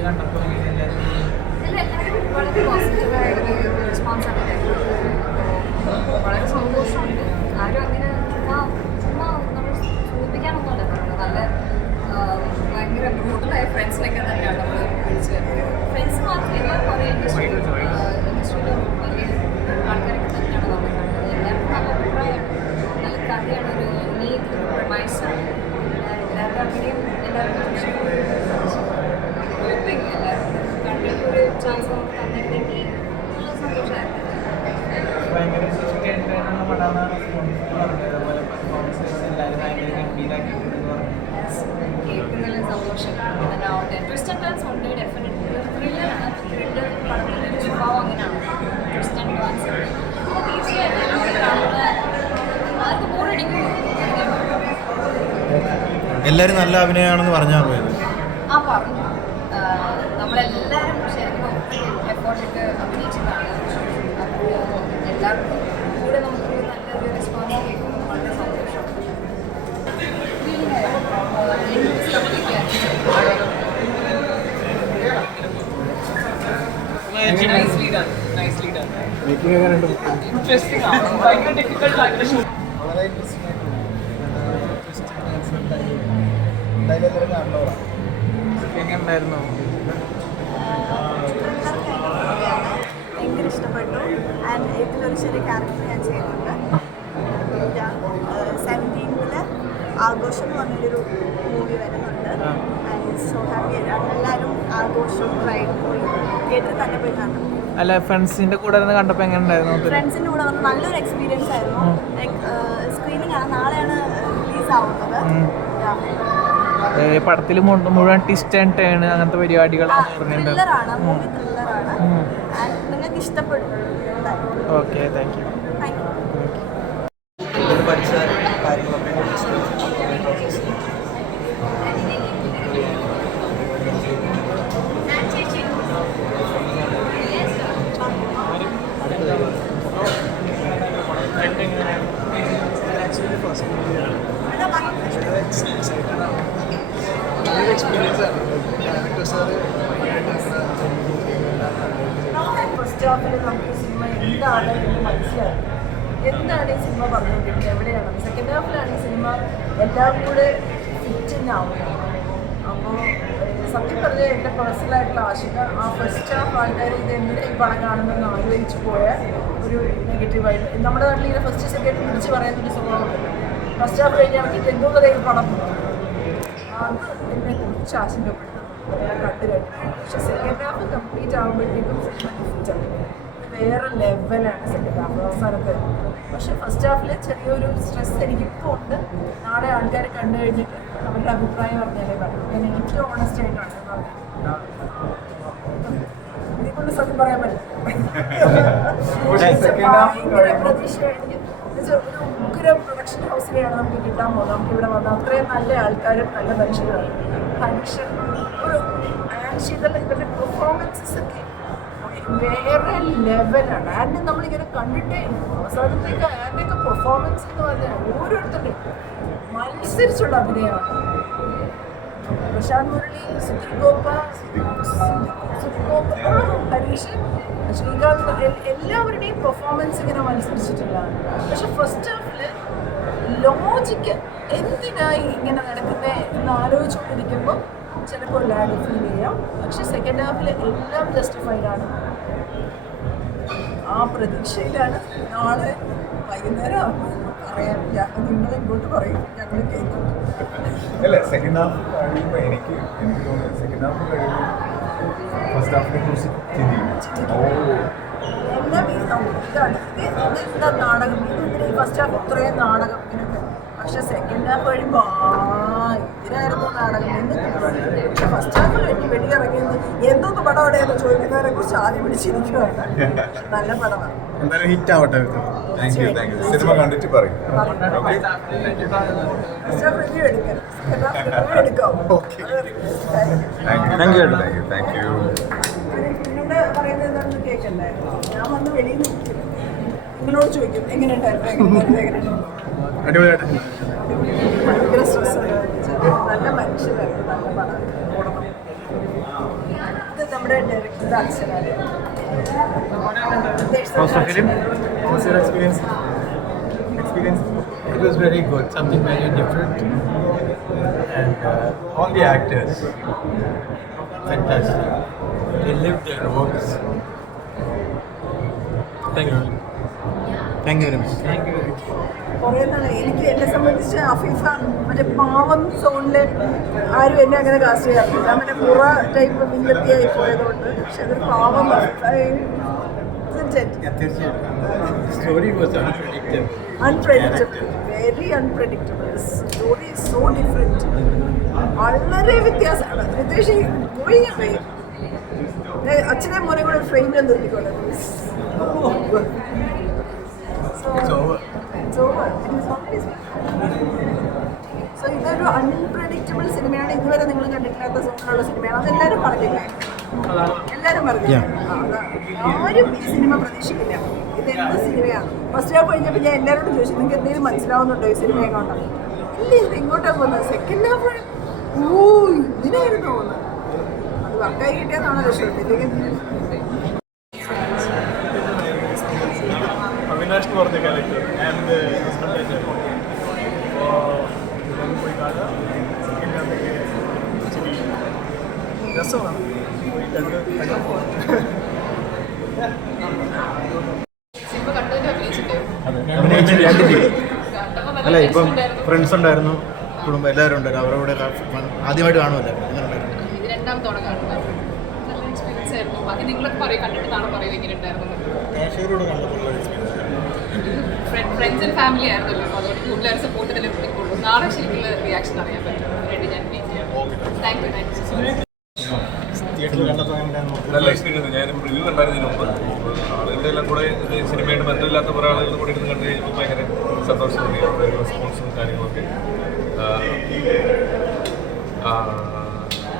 എല്ലാവരും വളരെ പോസിറ്റീവായിട്ടൊരു റെസ്പോൺസാണ് വളരെ സന്തോഷമുണ്ട്. ആരും അങ്ങനെ ചുമ്മാ നമ്മൾ സൂചിപ്പിക്കാനൊന്നുമല്ല പറയുന്നത്. നല്ല ഭയങ്കര ബ്രൂട്ടലായ ഫ്രണ്ട്സിനൊക്കെ തന്നെയാണ് നമ്മൾ വിളിച്ചു വരുന്നത്. ഫ്രണ്ട്സ് മാത്രമല്ല, കുറേ ഇൻഡസ്ട്രിയിൽ വലിയ ആൾക്കാരൊക്കെ തന്നെയാണ് വന്നിട്ടുള്ളത്. എല്ലാവർക്കും നല്ല അഭിപ്രായമാണ്, നല്ല കഥയാണ്, ഒരു യൂണീക്ക് പ്രമൈസാണ്. എല്ലാവരും അങ്ങനെയും എല്ലാവർക്കും എല്ലാവർക്കും കണ്ടിട്ട് ഒരു ചാൻസ് നമുക്ക് തന്നിട്ടുണ്ടെങ്കിൽ നല്ല സന്തോഷമായിരുന്നു. കേൾക്കുന്നതിൽ സന്തോഷം. ട്വിസ്റ്റ് ആൻഡ് ടേൺസ് ഉണ്ട്, ഡെഫിനറ്റ്ലി ത്രില്ലറാണ്. ത്രില്ലർ പടത്തിൻ്റെ ഒരു സ്വഭാവം അങ്ങനെയാണ്, ട്വിസ്റ്റ് ആൻഡ് ടേൺസ് ഉണ്ട്. അപ്പോൾ തീർച്ചയായിട്ടും ആർക്ക് ബോറടിക്കും. എല്ലാവരും നല്ല അഭിനയമാണെന്ന് പറഞ്ഞാൽ പോയത്. ആ പറഞ്ഞു, നമ്മളെല്ലാവരും ശരിക്കും എഫോർട്ടിട്ട് അഭിനയിച്ചതാണ്. അപ്പോൾ എല്ലാവർക്കും കൂടെ നമുക്ക് നല്ലൊരു റെസ്പോൺസ് കേൾക്കുമ്പോൾ വളരെ സന്തോഷം. എങ്ങനെയുണ്ടായിരുന്നു? ഭയങ്കര ഇഷ്ടപ്പെട്ടു. ആൻഡ് ഇതിലൊരു ചെറിയ ക്യാരക്ടർ ഞാൻ ചെയ്യുന്നുണ്ട്. 17th ആഘോഷം എന്ന് പറഞ്ഞൊരു മൂവി വരുന്നുണ്ട്. And so happy. എല്ലാവരും ആഘോഷവും റൈഡ് പോയി തിയേറ്ററിൽ തന്നെ പോയി കാണും. അല്ല, ഫ്രണ്ട്സിന്റെ കൂടെ ഇരുന്ന് കണ്ടപ്പോൾ എങ്ങനെ ഉണ്ടായിരുന്നു? ഫ്രണ്ട്സിൻ്റെ കൂടെ വന്ന് നല്ലൊരു എക്സ്പീരിയൻസ് ആയിരുന്നു. ലൈക്ക് സ്ക്രീനിങ് ആണ്, നാളെയാണ് റിലീസ് ആവുന്നത്. പടത്തിൽ മുഴുവൻ ട്വിസ്റ്റ് ആൻഡ് ടേൺ അങ്ങനത്തെ പരിപാടികളാണ് പറഞ്ഞിട്ടുണ്ട്. ത്രില്ലറാണ്, മൂവി ത്രില്ലറാണ്. ആൻഡ് നിങ്ങൾക്ക് ഇഷ്ടപ്പെടും. Okay, thank you. പഠിച്ച കാര്യങ്ങളൊക്കെ ഫസ്റ്റ് ഹാഫിൽ നമുക്ക് സിനിമ എന്താണ് എന്ന് മനസ്സിലാക്കും. എന്താണ് ഈ സിനിമ പറഞ്ഞുകൊണ്ടിരിക്കുന്നത്, എവിടെയാണ്. സെക്കൻഡ് ഹാഫിലാണ് ഈ സിനിമ എല്ലാം കൂടെ ഫിറ്റിനാവുന്നത്. അപ്പോൾ സത്യം പറഞ്ഞാൽ എൻ്റെ പേഴ്സണലായിട്ടുള്ള ആശങ്ക, ആ ഫസ്റ്റ് ഹാഫ് ആൾക്കാർ ഇത് എന്തിനാ ഈ പടം കാണുന്നതെന്ന് ആലോചിച്ച് പോയ ഒരു നെഗറ്റീവായിട്ട്. നമ്മുടെ നാട്ടിൽ ഇങ്ങനെ ഫസ്റ്റ് സെക്കൻഡ് പിടിച്ച് പറയുന്നൊരു സ്വഭാവമുണ്ടല്ലോ. ഫസ്റ്റ് ഹാഫ് കഴിഞ്ഞ് ഇറങ്ങിയിട്ട് എന്തോ പറയുന്ന പടം അത് എന്നെ കുറച്ച് ആശങ്കപ്പെടുത്തുന്നു കണ്ടു കഴിഞ്ഞു. പക്ഷെ സെക്കൻഡ് ഹാഫ് കംപ്ലീറ്റ് ആകുമ്പോഴത്തേക്കും സിനിമ ഡിഫിറ്റാണ്, വേറെ ലെവലാണ് സെക്കൻഡ് ഹാഫ് അവസാനത്തെ. പക്ഷെ ഫസ്റ്റ് ഹാഫിൽ ചെറിയൊരു സ്ട്രെസ് എനിക്കിപ്പോൾ ഉണ്ട്. നാളെ ആൾക്കാർ കണ്ടു കഴിഞ്ഞിട്ട് അവരുടെ അഭിപ്രായം പറഞ്ഞാലേ പറയും. ഞാൻ ഏറ്റവും ഓണസ്റ്റ് ആയിട്ടാണ് ഇതിക്കൊണ്ട് സത്യം പറയാൻ പറ്റില്ല. ഭയങ്കര പ്രതീക്ഷയായിട്ട് ഒരു ഉഗ്രം പ്രൊഡക്ഷൻ ഹൗസിനെയാണ് നമുക്ക് കിട്ടാൻ പോകുന്നത്. നമുക്കിവിടെ വന്ന അത്രയും നല്ല ആൾക്കാരും നല്ല മനുഷ്യരാണ്. ഒരു ആൻഷിതൽ ഇവരുടെ പെർഫോമൻസസ് ഒക്കെ വേറെ ലെവലാണ്. ആൻഡ് നമ്മളിങ്ങനെ കണ്ടിട്ടേ അവസാനത്തേക്ക് ആൻ്റെയൊക്കെ പെർഫോമൻസ് എന്ന് പറഞ്ഞാൽ ഓരോരുത്തരുടെയും മത്സരിച്ചുള്ള അഭിനയമാണ്. പ്രശാന്ത് മുരളി, സുധീർ ഗോപ, ഹരീഷ്, ശ്രീകാന്ത്, എല്ലാവരുടെയും പെർഫോമൻസ് ഇങ്ങനെ മത്സരിച്ചിട്ടുള്ളതാണ്. പക്ഷെ ഫസ്റ്റ് ഹാഫിൽ ലോജിക്ക് എന്തിനായി ഇങ്ങനെ നടക്കുന്നത് എന്ന് ആലോചിച്ചുകൊണ്ടിരിക്കുമ്പോൾ ചിലപ്പോൾ ലാഗ് ഫീൽ ചെയ്യാം. പക്ഷെ സെക്കൻഡ് ഹാഫിൽ എല്ലാം ജസ്റ്റിഫൈഡാണ്. ആ പ്രതീക്ഷയിലാണ്. നാളെ വൈകുന്നേരം പറയാൻ നിങ്ങൾ ഇങ്ങോട്ട് പറയും, ഞങ്ങൾ കേൾക്കും. അല്ല, സെക്കൻഡ് ഹാഫ് കഴിയുമ്പോൾ എനിക്ക് തോന്നുന്നു സെക്കൻഡ് ഹാഫ് കഴിയുമ്പോൾ ഫസ്റ്റ് ഹാഫിനെ കുറിച്ച് ചിന്തിക്കും. എല്ലാം ഇതാണ് എന്താ നാടകം, ഇതെന്തിനാ ഈ ഫസ്റ്റ് ഹാഫ് ഇത്രയും നാടകം ഇങ്ങനെയൊക്കെ. പക്ഷെ സെക്കൻഡ് ഹാഫ് കഴിയുമ്പോൾ ഇതിനായിരുന്നു നാടകം എന്ന്. ഫസ്റ്റ് ഹാഫ് കഴിഞ്ഞ് വെളിയിറങ്ങിയത് എന്തോന്ന് പടം എവിടെയെന്ന് ചോദിക്കുന്നവരെ കുറിച്ച് ആദ്യം പിടിച്ചിരിക്കുകയാണ്. നല്ല പടമാണ്, എന്തായാലും ഹിറ്റ് ആവട്ടെ. സിനിമ കണ്ടിട്ട് പറയും. ഫസ്റ്റ് ഹാഫ് റിവ്യൂ എടുക്കണം, സെക്കൻഡ് ഹാഫ് റിവ്യൂ എടുക്കാം. Thank you. നിങ്ങളുടെ പറയുന്നത് എന്താണെന്ന് കേൾക്കണ്ടേ? ഞാൻ വന്ന് വെളിയിൽ നിന്ന് നിങ്ങളോട് ചോദിക്കും എങ്ങനെയുണ്ടായിരുന്നു. അടിപൊളിയായിട്ട് ഭയങ്കര സ്ട്രെസ്, നല്ല മനുഷ്യരായിരുന്നു, നല്ല പടം. നമ്മുടെ ഡയറക്ടറുടെ അച്ഛനാണ്. How's the film? What's your experience? It was very good, something very different. And all the actors, fantastic. They lived their roles. Thank you. Thank you very much. കുറേ നാളെ എനിക്ക് എന്നെ സംബന്ധിച്ച് അഫീഫ മറ്റേ പാവം സോണില് ആരും എന്നെ അങ്ങനെ കാസ്റ്റ് ചെയ്യാറില്ല. ഞാൻ മറ്റേ മുറ ടൈപ്പ് വില്ലത്തിയായി പോയതുകൊണ്ട്. പക്ഷെ അതൊരു പാവം The story was unpredictable. Unpredictable, very unpredictable. Story is so different. വളരെ വ്യത്യാസമാണ്. Nitesh going away. അച്ഛനെ മോനെ കൂടെ ഫ്രെയിമിൽ നിർത്തിക്കോട്ടെ. It's over. It's over. It is already so ഇതൊരു അൺപ്രഡിക്റ്റബിൾ സിനിമയാണ്. ഇതുവരെ നിങ്ങൾ കണ്ടിട്ടില്ലാത്ത സോണിലുള്ള സിനിമയാണ്. അതെല്ലാവരും പറഞ്ഞില്ലേ? എല്ലാവരും പറഞ്ഞില്ലേ? ആരും ഈ സിനിമ പ്രതീക്ഷിക്കില്ല. ഇതെന്ത് സിനിമയാണ്? ഫസ്റ്റ് ഹാഫ് കഴിഞ്ഞപ്പോൾ ഞാൻ എല്ലാവരോടും ചോദിച്ചു, നിങ്ങൾക്ക് എന്തെങ്കിലും മനസ്സിലാവുന്നുണ്ടോ ഈ സിനിമ എങ്ങോട്ടാണ്? ഇല്ല, ഇത് എങ്ങോട്ടാണ് പോകുന്നത്? സെക്കൻഡ് ഹാഫ് ഇതിനായിരുന്നു പോകുന്നത്. അത് വർക്കായി കിട്ടിയെന്നാണ് രക്ഷപ്പെട്ടത്. ഇല്ലെങ്കിൽ അവിനാഷ് എന്ന് പറഞ്ഞ ക്യാരക്ടർ ആൻഡ് ഹസ്ബൻഡ് പോയി കാണാം. സെക്കൻഡ് ഹാഫൊക്കെ ഇച്ചിരി രസമാണ്. സിനിമ കണ്ടതിന്റെ അഭിനയിച്ചിട്ട് അല്ല ഇപ്പം ഫ്രണ്ട്സ് ഉണ്ടായിരുന്നു, കുടുംബം എല്ലാവരും ഉണ്ടായിരുന്നു. അവരുടെ ആദ്യമായിട്ട് കാണുമല്ലോ. എങ്ങനെ ഉണ്ടായിരുന്നു? ഇത് രണ്ടാമത്തെ തവണ കാണുന്നത്. നല്ല എക്സ്പീരിയൻസ് ആയിരുന്നു. ബാക്കി നിങ്ങളൊക്കെ പറയും, കണ്ടിട്ട് നാളെ പറയും എങ്ങനെ ഉണ്ടായിരുന്നു. ഫ്രണ്ട്സ് ആൻഡ് ഫാമിലി ആയിരുന്നല്ലോ, അപ്പോൾ അതുകൊണ്ട് കൂടുതൽ സപ്പോർട്ട് ഇതിൽ കിട്ടുള്ളൂ. നാളെ ശരിക്കുള്ള റിയാക്ഷൻ അറിയാൻ പറ്റും. വേണ്ടി ഞാൻ വെയിറ്റ് ചെയ്യാം. Thank you. തിയേറ്ററിൽ കണ്ടപ്പോൾ നല്ല എക്സ്പീരിയൻസ്. ഞാൻ റിവ്യൂ കണ്ടായിരുന്നതിന് മുമ്പ് ആളുകളുടെ എല്ലാം കൂടെ ഇത് സിനിമയായിട്ട് ബന്ധമില്ലാത്ത കുറേ ആളുകൾ കൂടെ ഇരുന്ന് കണ്ടു കഴിഞ്ഞപ്പോൾ ഭയങ്കര സന്തോഷം തോന്നി. അവരുടെ റെസ്പോൺസും കാര്യങ്ങളൊക്കെ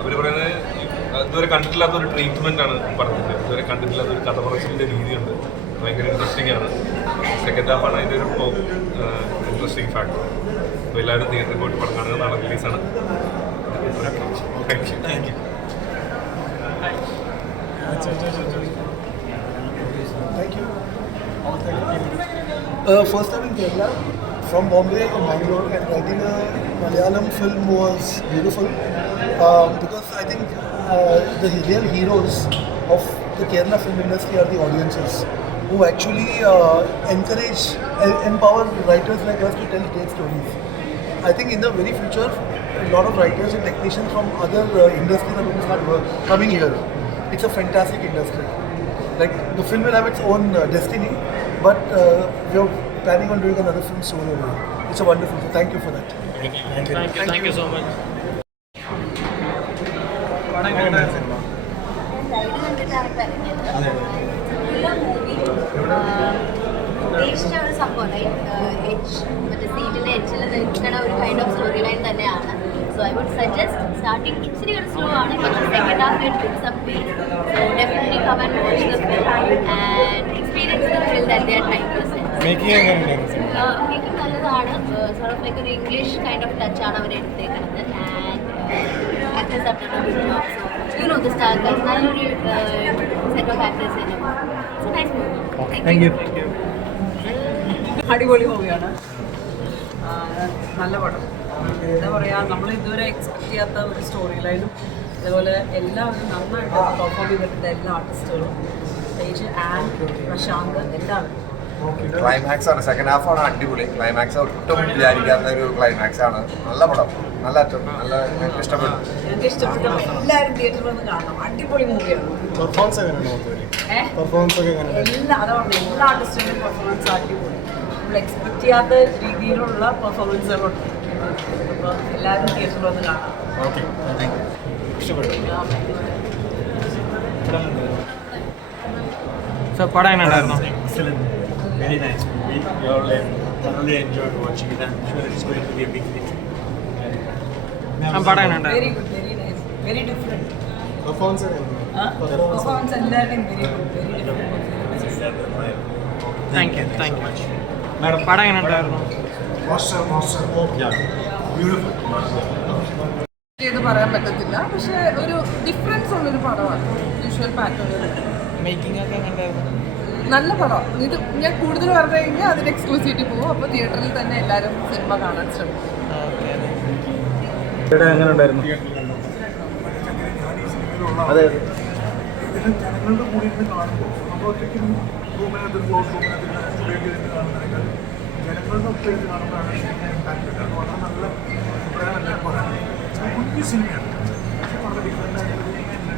അവർ പറയുന്നത് ഇതുവരെ കണ്ടിട്ടില്ലാത്തൊരു ട്രീറ്റ്മെൻറ്റാണ് പറഞ്ഞത്. ഇതുവരെ കണ്ടിട്ടില്ലാത്തൊരു കഥ പറച്ചിലിൻ്റെ രീതിയുണ്ട്. ഭയങ്കര ഇൻട്രസ്റ്റിംഗ് ആണ്. സെക്കൻഡ് ഹാഫാണ് അതിൻ്റെ ഒരു ഇൻട്രസ്റ്റിംഗ് ഫാക്ടർ. അപ്പോൾ എല്ലാവരും തിയേറ്ററിൽ പോയിട്ട് പടം കാണുക. നാളെ റിലീസാണ്. Thank you. Thank you. First time in Kerala, from Bombay to Bangalore, and writing a Malayalam film was beautiful because I think the real heroes of the Kerala film industry are the audiences who actually encourage, empower writers like us to tell great stories. I think in the very future, a lot of writers and technicians from other industries are going to start coming here. It's a fantastic industry. Like the film will have its own destiny, but we are planning on doing another film soon. It's a wonderful thing. Thank you for that. Thank you so much. ഉദ്ദേശിച്ച ഒരു സംഭവം മറ്റേ സീറ്റിന്റെ എഡ്ജിൽ നിൽക്കുന്ന ഒരു kind of story line തന്നെയാണ്. So I would suggest starting ഇച്ചിരി ഒരു സ്ലോ ആണ്, പക്ഷേ second half it picks up speed. So definitely come and watch the film and experience the film that they are trying to sense. Making നല്ലതാണ്. Sort of like ഒരു English kind of ടച്ചാണ് അവർ എടുത്തേക്കുന്നത്. And actors have done a good job. So you know the star cast, നല്ലൊരു set of actors തന്നെ. It's A nice movie. Thank you. അടിപൊളി മൂവിയാണ്. നല്ല പടം. എന്താ പറയുക, നമ്മൾ ഇതുവരെ എക്സ്പെക്ട് ചെയ്യാത്ത ഒരു സ്റ്റോറി ലൈനും അതേപോലെ എല്ലാവരും നന്നായിട്ട് പെർഫോം ചെയ്തിട്ടുണ്ട്. എല്ലാ ആർട്ടിസ്റ്റുകളും, പ്രത്യേകിച്ച് ആൻ, പ്രശാന്ത്, എല്ലാവരും. ക്ലൈമാക്സ് ആണ്, സെക്കൻഡ് ഹാഫ് ആണ് അടിപൊളി. ക്ലൈമാക്സ് ഒട്ടും വിചാരിക്കാത്ത ഒരു ക്ലൈമാക്സ് ആണ്. നല്ല പടം, നല്ല അറ്റം, നല്ല ഇഷ്ടപ്പെട്ടു. ഞങ്ങൾക്ക് ഇഷ്ടപ്പെട്ടു. എല്ലാവരും തിയേറ്ററിൽ വന്ന് കാണണം. അടിപൊളി മൂവിയാണ്. Performance എല്ലാ അതാ പറഞ്ഞത്, എല്ലാ ആർട്ടിസ്റ്റിൻ്റെയും പെർഫോമൻസ് അടിപൊളി. നമ്മൾ എക്സ്പെക്ട് ചെയ്യാത്ത രീതിയിലുള്ള പെർഫോമൻസുകളുണ്ട്. അപ്പോൾ എല്ലാവരും തിയേറ്ററിൽ വന്ന് കാണാം. So, പടം എങ്ങനെ ഉണ്ടായിരുന്നു? Excellent. Very nice movie. We all thoroughly enjoyed watching it. I'm sure it's going to be a big hit. പടം എങ്ങനെ വെരി ഉണ്ടായിരുന്നു? Good, very nice, very different. performance. Performance എല്ലാവരുടെയും very good, very different. Thank you. പടം എങ്ങനെ ഉണ്ടായിരുന്നു? ചെയ്ത് പറയാൻ പറ്റത്തില്ല, പക്ഷേ ഒരു ഡിഫറൻസ് ഉള്ളൊരു പടമാണ്. Usual pattern. മേക്കിംഗ് ഒക്കെ എങ്ങനെയായിരുന്നു? നല്ല പടം. ഇത് ഞാൻ കൂടുതൽ പറഞ്ഞു കഴിഞ്ഞാൽ അതിന് എക്സ്ക്ലൂസിവിറ്റി പോകും. അപ്പോൾ തിയേറ്ററിൽ തന്നെ എല്ലാവരും സിനിമ കാണാൻ ശ്രമിക്കും. എങ്ങനെ ഉണ്ടായിരുന്നു? അതെ ഇതിൽ ജനങ്ങളുടെ കൂടെ ഇരുന്ന് കാണുമ്പോൾ നമ്മൾ ഒറ്റയ്ക്ക് റൂമിനകത്ത് ക്ലോസ് റൂമിനകത്ത് സ്റ്റുഡിയോയിൽ ഇരുന്ന് കാണുന്നതിനേക്കാൾ ജനങ്ങളുടെ ഒപ്പം ഇരുന്ന് കാണുമ്പോഴാണ് സിനിമ ഇമ്പാക്ട് കിട്ടുക. അത് വളരെ നല്ല അഭിപ്രായം എല്ലാവരും പറയാൻ കുഞ്ഞു സിനിമയാണ്, പക്ഷേ വളരെ ഡിഫറെൻ്റ് ആയിട്ട്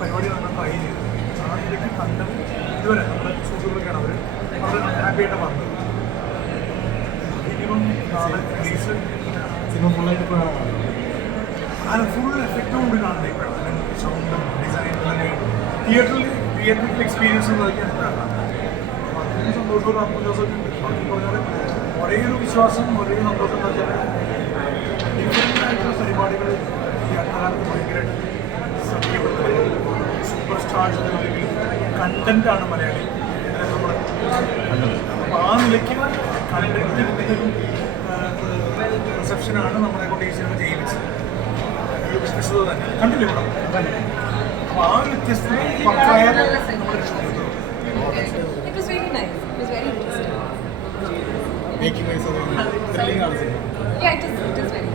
പരിപാടി നമ്മൾ ട്രൈ ചെയ്തു. ആ നിലയ്ക്ക് കണ്ടത് ഇതുവരെ നമ്മുടെ സുഹൃത്തുക്കളൊക്കെയാണ് അവർ വളരെ ഹാപ്പി ആയിട്ട് പറഞ്ഞത്. മിനിമം നാളെ റിലീസ് സിനിമ ഫുള്ളായിട്ട് ഇപ്പോഴാണ് അത് ഫുൾ എഫക്റ്റോട് കൂടി കാണുന്നത് ഇപ്പോഴാണ്. സൗണ്ടും ഡിസൈനും തിയേറ്ററിൽ എക്സ്പീരിയൻസ് നോക്കിയാൽ ഇപ്പോഴാണ്. അപ്പോൾ അതിന് സന്തോഷവും ആത്മവിശ്വാസമൊക്കെ ഉണ്ട്. ബാക്കി പറഞ്ഞാൽ ഒരേ ഒരു വിശ്വാസം ഒരേ സന്തോഷം എന്ന് വെച്ചാൽ ഡിഫറെൻ്റ് ആയിട്ടുള്ള പരിപാടികൾ ഈ അടുത്തകാലത്ത് ഭയങ്കരമായിട്ട് ശ്രദ്ധിക്കപ്പെടുന്നത്. സൂപ്പർ സ്റ്റാർസ് അല്ലെങ്കിൽ കണ്ടൻറ്റാണ് മലയാളി നമ്മൾ. അപ്പോൾ ആ നിലയ്ക്ക് കണ്ടൻറ്റിൻ്റെ ഒരു റിസപ്ഷനാണ് നമ്മളെ കൊണ്ട് ഈ സിനിമ ചെയ്യിപ്പിച്ചത്. ഒരു ബിസിനസ് തന്നെ കണ്ടില്ലേ ഇവിടെ. അപ്പോൾ ആ ഒരു വ്യത്യസ്തത പക്കായ It was very nice. It was very interesting. Making wise thrilling ആണ് cinema. Yeah, it is very